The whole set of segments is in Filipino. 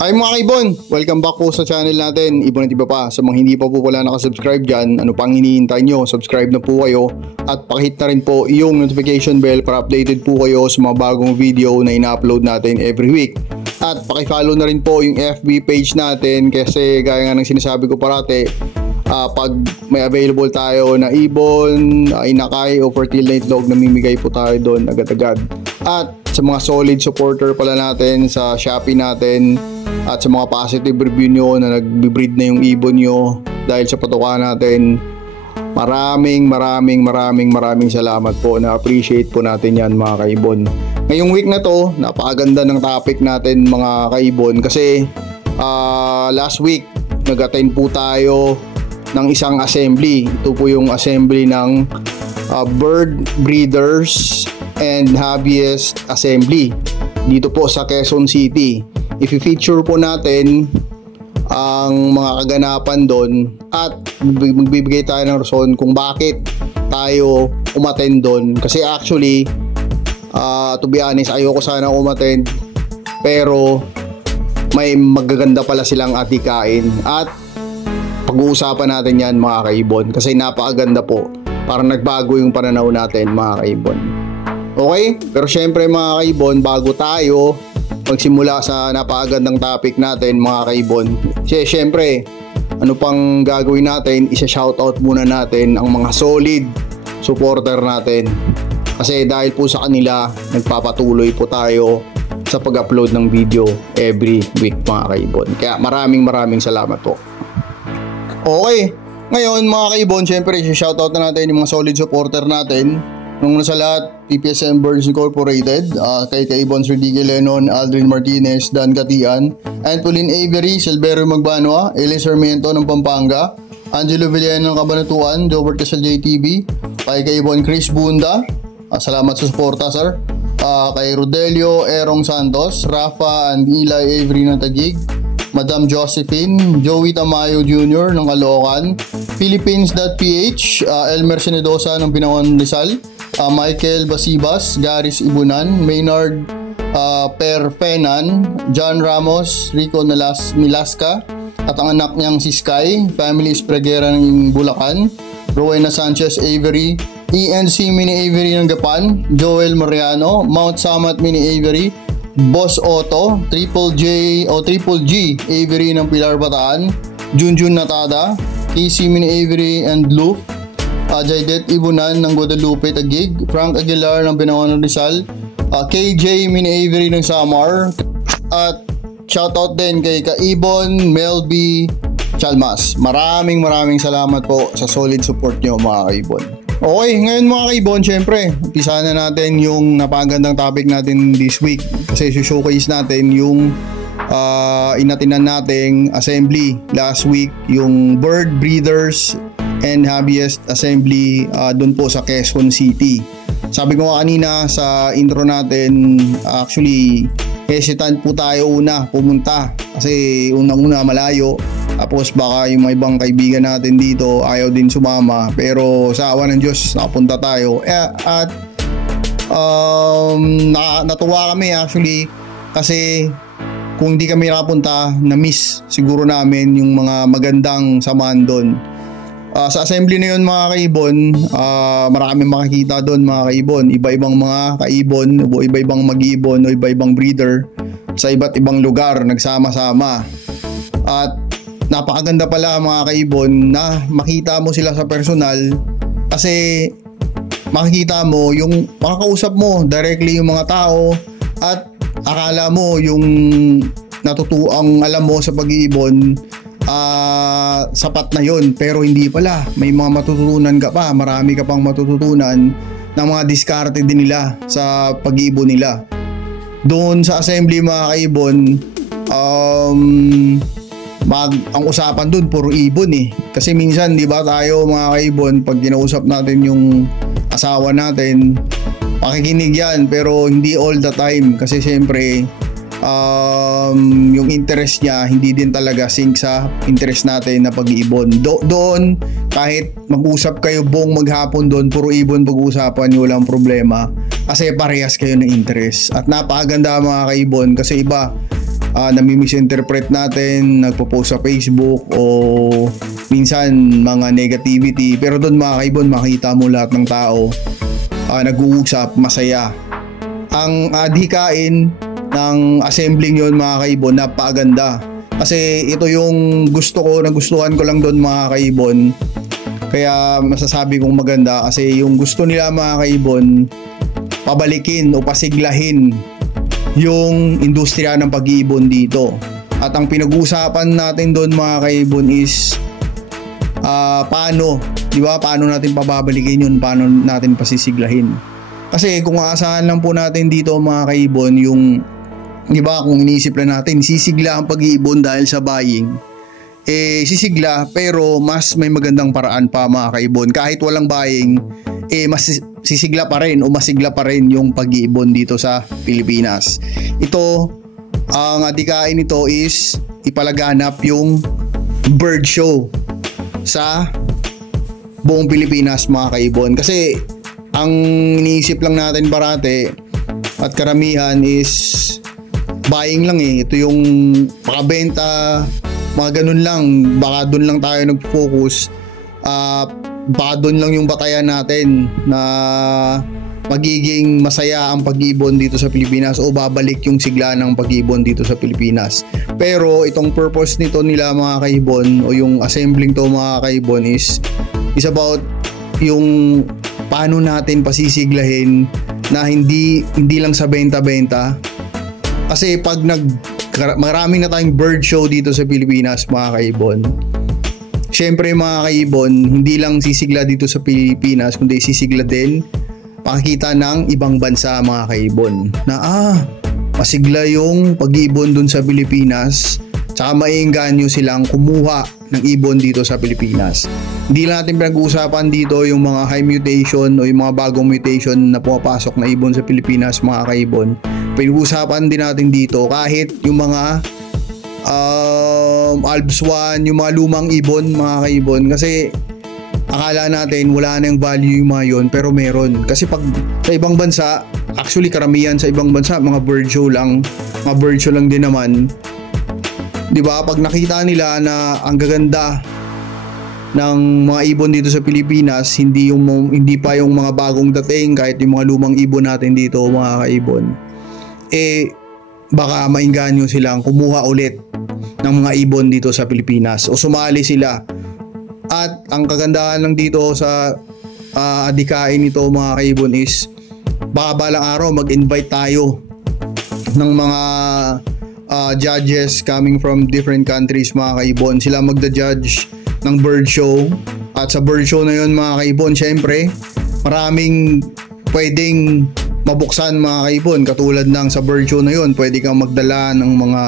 Ay mga kaibon, welcome back po sa channel natin. Ibon at iba pa, sa mga hindi pa po pala nakasubscribe dyan, ano pang hinihintay nyo, subscribe na po kayo at pakihit na rin po yung notification bell para updated po kayo sa mga bagong video na ina-upload natin every week. At pakifollow na rin po yung FB page natin kasi gaya nga ng sinasabi ko parate, pag may available tayo na ibon, inakay o fertile na itlog, namimigay po tayo doon agad-agad. At sa mga solid supporter pala natin sa Shopee natin at sa mga positive review nyo na nag-breed na yung ibon nyo dahil sa patuka natin, maraming salamat po. Na-appreciate po natin yan mga kaibon. Ngayong week na to, napakaganda ng topic natin mga kaibon kasi last week nag-attend po tayo ng isang assembly. Ito po yung assembly ng Bird Breeders and Hobbyist Assembly dito po sa Quezon City. I-feature po natin ang mga kaganapan doon at magbibigay tayo ng rason kung bakit tayo umattend doon. Kasi actually, to be honest, ayoko sana umattend pero may magaganda pala silang atikain at pag-uusapan natin yan mga kaibon kasi napakaganda po. Parang nagbago yung pananaw natin mga kaibon. Okay? Pero syempre mga kaibon, bago tayo magsimula sa napakagandang topic natin mga kaibon, syempre ano pang gagawin natin, isa-shoutout muna natin ang mga solid supporter natin kasi dahil po sa kanila nagpapatuloy po tayo sa pag-upload ng video every week mga kaibon. Kaya maraming salamat po. Okay, ngayon mga kaibon, syempre isa-shoutout na natin yung mga solid supporter natin. Nung sa lahat, PPSM Birds Incorporated, kay Kaibon Sir D. Lenon, Aldrin Martinez, Dan Katian, Antolin Avery, Silverio Magbanwa, Eli Sarmiento ng Pampanga, Angelo Villano ng Cabanatuan, Jobert Casal JTV, kay Kaibon Chris Bunda, salamat sa suporta sir, kay Rodelio Erong Santos, Rafa and Eli Avery ng Taguig, Madam Josephine, Joey Tamayo Jr. ng Caloocan, Philippines.ph, Elmer Senedosa ng Binawan Rizal, Michael Basibas, Garis Ibunan, Maynard Perfenan, John Ramos, Rico Milasca, at ang anak niyang si Sky, Family Espreguera ng Bulacan, Rowena Sanchez Avery, ENC Mini Avery ng Gapan, Joel Mariano, Mount Samat Mini Avery, Boss Otto, Triple G Avery ng Pilar Bataan, Junjun Natada, AC Mini Avery and Lou, Jaidet Ibunan ng Guadalupe Taguig, Frank Aguilar ng Binawan Rizal, KJ Mini Avery ng Samar, at shoutout din kay Kaibon Melby Chalmas. Maraming salamat po sa solid support nyo mga kaibon. Okay, ngayon mga kaibon, syempre umpisa na natin yung napakagandang topic natin this week kasi showcase natin yung inatinan nating assembly last week, yung Bird Breeders and Hobbyist Assembly doon po sa Quezon City. Sabi ko kanina sa intro natin, actually hesitant po tayo una pumunta kasi unang-una malayo, tapos baka yung mga ibang kaibigan natin dito ayaw din sumama, pero sa awa ng Diyos nakapunta tayo at natuwa kami actually kasi kung hindi kami nakapunta, na-miss siguro namin yung mga magandang samahan doon. Sa assembly na yun mga kaibon, maraming makikita doon mga kaibon, iba-ibang mga kaibon o iba-ibang mag-ibon o iba-ibang breeder sa iba't ibang lugar nagsama-sama. At napakaganda pala mga kaibon na makita mo sila sa personal kasi makikita mo yung makakausap mo directly yung mga tao at akala mo yung natutuang alam mo sa pag-iibon sapat na yon, pero hindi pala, may mga matututunan ka pa, marami ka pang matututunan ng mga diskarte din nila sa pag-iibon nila doon sa assembly mga kaibon. Ang usapan doon puro ibon kasi minsan di ba tayo mga kaibon pag kinausap natin yung asawa natin, makikinig yan pero hindi all the time kasi syempre yung interest niya hindi din talaga sync sa interest natin na pag-iibon. Doon kahit mag-usap kayo buong maghapon doon, puro ibon pag-uusapan niyo, walang problema kasi parehas kayo ng interest. At napakaganda mga kaibon kasi iba nami-misinterpret natin, nagpo-post sa Facebook o minsan mga negativity. Pero doon mga kaibon, makita mo lahat ng tao nag-uusap, masaya. Ang adhikain ng assembling yon mga kaibon, napakaganda. Kasi ito yung gusto ko, nagustuhan ko lang doon mga kaibon. Kaya masasabi kong maganda kasi yung gusto nila mga kaibon, pabalikin o pasiglahin yung industriya ng pag-iibon dito. At ang pinag-uusapan natin doon mga kaibon is paano, di ba? Paano natin pababalikin yun, paano natin pasisiglahin. Kasi kung aasahan lang po natin dito mga kaibon, yung, di ba, kung iniisip lang natin, sisigla ang pag-iibon dahil sa buying, sisigla pero mas may magandang paraan pa mga kaibon. Kahit walang buying, mas sisigla pa rin o masigla pa rin yung pag-iibon dito sa Pilipinas. Ito, ang adhikain nito is ipalaganap yung bird show sa buong Pilipinas mga kaibon. Kasi ang iniisip lang natin parate at karamihan is buying lang Ito yung makabenta, mga ganun lang. Baka doon lang tayo nag-focus. Baka doon lang yung batayan natin na magiging masaya ang pag-ibon dito sa Pilipinas o babalik yung sigla ng pag-ibon dito sa Pilipinas. Pero itong purpose nito nila mga kaibon o yung assembling to mga kaibon is about yung paano natin pasisiglahin na hindi lang sa benta-benta. Kasi pag marami na tayong bird show dito sa Pilipinas mga kaibon, syempre mga kaibon, hindi lang sisigla dito sa Pilipinas, kundi sisigla din pakikita ng ibang bansa mga kaibon na masigla yung pag-ibon dun sa Pilipinas, tsaka maiengganyo silang kumuha ng ibon dito sa Pilipinas. Hindi natin pinag-uusapan dito yung mga high mutation o yung mga bagong mutation na pumapasok na ibon sa Pilipinas mga kaibon. Pinag-uusapan din natin dito kahit yung mga Alps 1, yung mga lumang ibon mga kaibon, kasi akala natin wala na yung value yung mga yun, pero meron. Kasi pag sa ibang bansa, actually karamihan sa ibang bansa mga bird show lang din naman, di ba? Pag nakita nila na ang gaganda ng mga ibon dito sa Pilipinas, hindi pa yung mga bagong dating, kahit yung mga lumang ibon natin dito mga kaibon, baka maengganyo silang kumuha ulit ng mga ibon dito sa Pilipinas o sumali sila. At ang kagandahan lang dito sa adhikain nito mga kaibon is baka balang araw mag-invite tayo ng mga judges coming from different countries mga kaibon. Sila magda-judge ng bird show, at sa bird show na yun mga kaibon, syempre maraming pwedeng mabuksan mga kaibon. Katulad ng sa bird show na yun, pwede kang magdala ng mga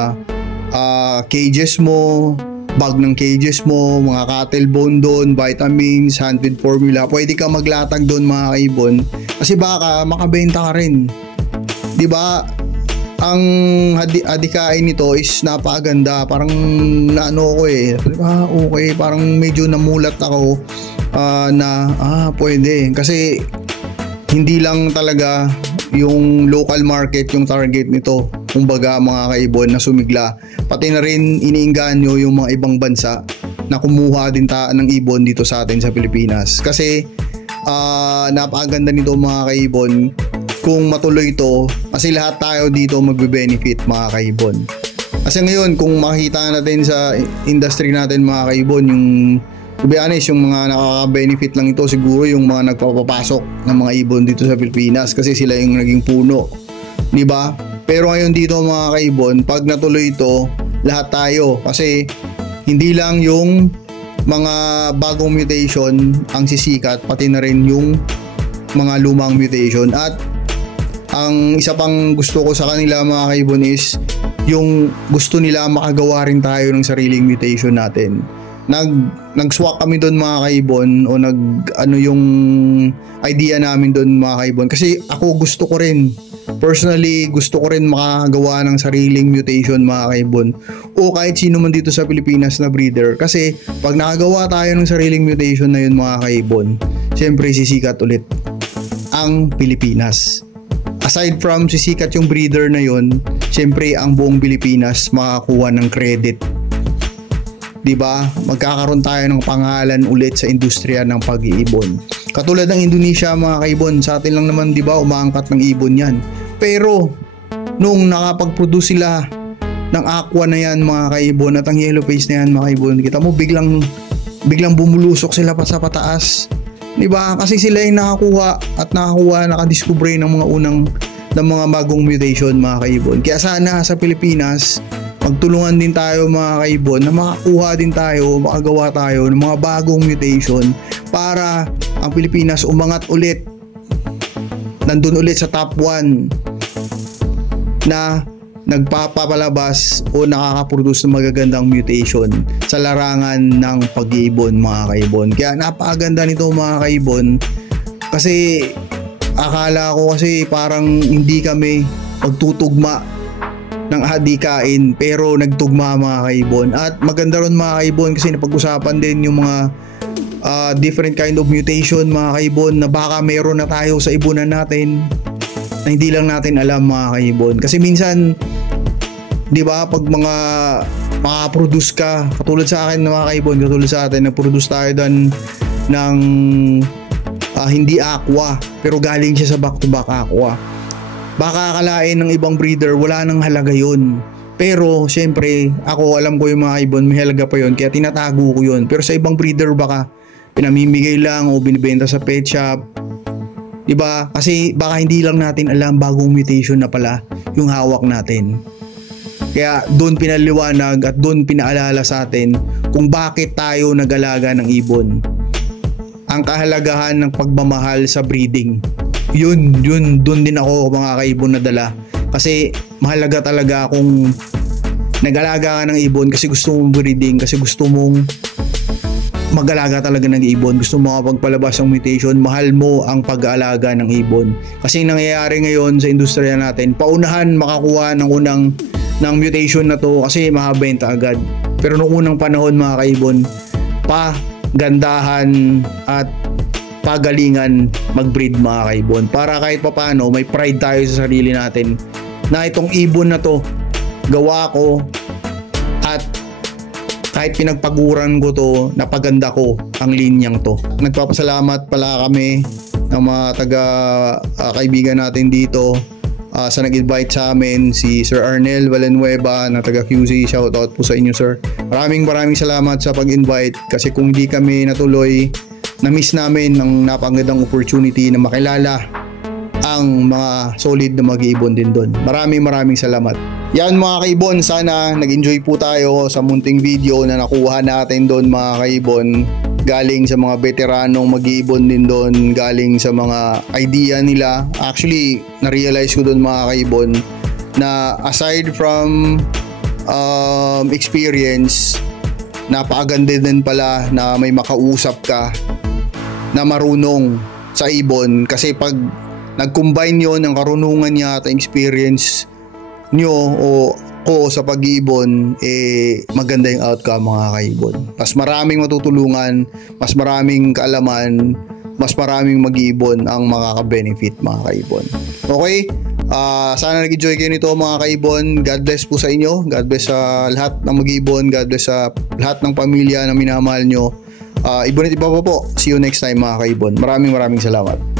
cages mo, bag ng cages mo, mga cattle bone doon, vitamins, handfeed formula. Pwede kang maglatag doon mga kaibon, kasi baka makabenta ka rin, di ba? Ang adhikain nito is napakaganda. Parang naano ko okay, parang medyo namulat ako na pwede. Kasi hindi lang talaga yung local market yung target nito, kumbaga mga kaibon, na sumigla. Pati na rin iniengganyo yung mga ibang bansa na kumuha din ng ibon dito sa atin sa Pilipinas. Kasi napakaganda nito mga kaibon kung matuloy ito, kasi lahat tayo dito magbe-benefit mga kaibon. Kasi ngayon kung makita natin sa industry natin mga kaibon, yung to be honest, yung mga nakaka-benefit lang ito siguro yung mga nagpapapasok ng mga ibon dito sa Pilipinas, kasi sila yung naging puno, di ba? Pero ngayon dito mga kaibon, pag natuloy ito, lahat tayo, kasi hindi lang yung mga bagong mutation ang sisikat, pati na rin yung mga lumang mutation. At ang isa pang gusto ko sa kanila mga kaibon is yung gusto nila makagawa rin tayo ng sariling mutation natin. Nag-swak kami doon mga kaibon, o yung idea namin doon mga kaibon, kasi ako gusto ko rin, personally gusto ko rin makagawa ng sariling mutation mga kaibon, o kahit sino man dito sa Pilipinas na breeder. Kasi pag nakagawa tayo ng sariling mutation na yun mga kaibon, syempre sisikat ulit ang Pilipinas. aside from sisikat yung breeder na yon, syempre ang buong Pilipinas makakuha ng credit. 'Di ba? Magkakaroon tayo ng pangalan ulit sa industriya ng pag-iibon. Katulad ng Indonesia mga kaibon, sa atin lang naman 'di ba umaangkat ng ibon 'yan. Pero nung nakapag-produce sila ng aqua na 'yan mga kaibon at ang yellow face na 'yan mga kaibon, kita mo biglang bumulusok sila pa sa pataas. 'Di ba? Kasi sila yung nakadiskubre ng mga bagong mutation mga kaibon. Kaya sana sa Pilipinas magtulungan din tayo mga kaibon na makakuha din tayo, makagawa tayo ng mga bagong mutation para ang Pilipinas umangat ulit, nandun ulit sa top 1 na nagpapalabas o nakakaproduce ng magagandang mutation sa larangan ng pag-iibon mga kaibon. Kaya napakaganda nito mga kaibon, kasi akala ko kasi parang hindi kami magtutugma ng adikain, pero nagtugma mga kaibon. At maganda ron mga kaibon kasi napag-usapan din yung mga different kind of mutation mga kaibon na baka meron na tayo sa ibunan natin na hindi lang natin alam mga kaibon. Kasi minsan 'di ba pag mga makaproduce ka, katulad sa akin mga kaibon, katulad sa atin, nag-produce tayo doon ng hindi aqua pero galing siya sa back to back aqua. Baka akalain ng ibang breeder wala nang halaga yun, pero syempre ako alam ko yung mga ibon may halaga pa yun, kaya tinatago ko yun. Pero sa ibang breeder baka pinamimigay lang o binibenta sa pet shop, diba? Kasi baka hindi lang natin alam bagong mutation na pala yung hawak natin. Kaya doon pinaliwanag at doon pinaalala sa atin kung bakit tayo nag-alaga ng ibon, ang kahalagahan ng pagmamahal sa breeding. Yun doon din ako mga kaibon nadala, kasi mahalaga talaga kung nag-alaga ka ng ibon kasi gusto mong breeding, kasi gusto mong mag-alaga talaga ng ibon, gusto mo makapagpalabas ng mutation, mahal mo ang pag-aalaga ng ibon. Kasi nangyayari ngayon sa industriya natin, paunahan makakuha ng mutation na to kasi makabenta agad. Pero noong unang panahon mga kaibon, gandahan at pagalingan mag-breed mga kaibon, para kahit papano may pride tayo sa sarili natin na itong ibon na to gawa ko, at kahit pinagpaguran ko to, napaganda ko ang linyang to. Nagpapasalamat pala kami ng mga kaibigan natin dito sa nag-invite sa amin, si Sir Arnel Valennueva na taga QC. Shoutout po sa inyo sir. Maraming salamat sa pag-invite, kasi kung hindi kami natuloy, na-miss namin ng napakagandang opportunity na makilala ang mga solid na mag-iibon din doon. Maraming salamat. Yan mga kaibon, sana nag-enjoy po tayo sa munting video na nakuha natin doon mga kaibon. Galing sa mga veteranong mag-iibon din doon, galing sa mga idea nila. Actually, na-realize ko doon mga kaibon na aside from experience, napakaganda din pala na may makausap ka na marunong sa ibon, kasi pag nag-combine yon ng karunungan niya at experience nyo o ko sa pag-iibon, maganda yung outcome mga kaibon. Mas maraming matutulungan, mas maraming kaalaman, mas maraming mag-iibon ang makaka-benefit mga kaibon. Okay? Sana nag-enjoy kayo nito mga kaibon. God bless po sa inyo. God bless sa lahat ng mag-iibon. God bless sa lahat ng pamilya na minamahal nyo. Ibon at iba pa po. See you next time mga kaibon. Maraming salamat.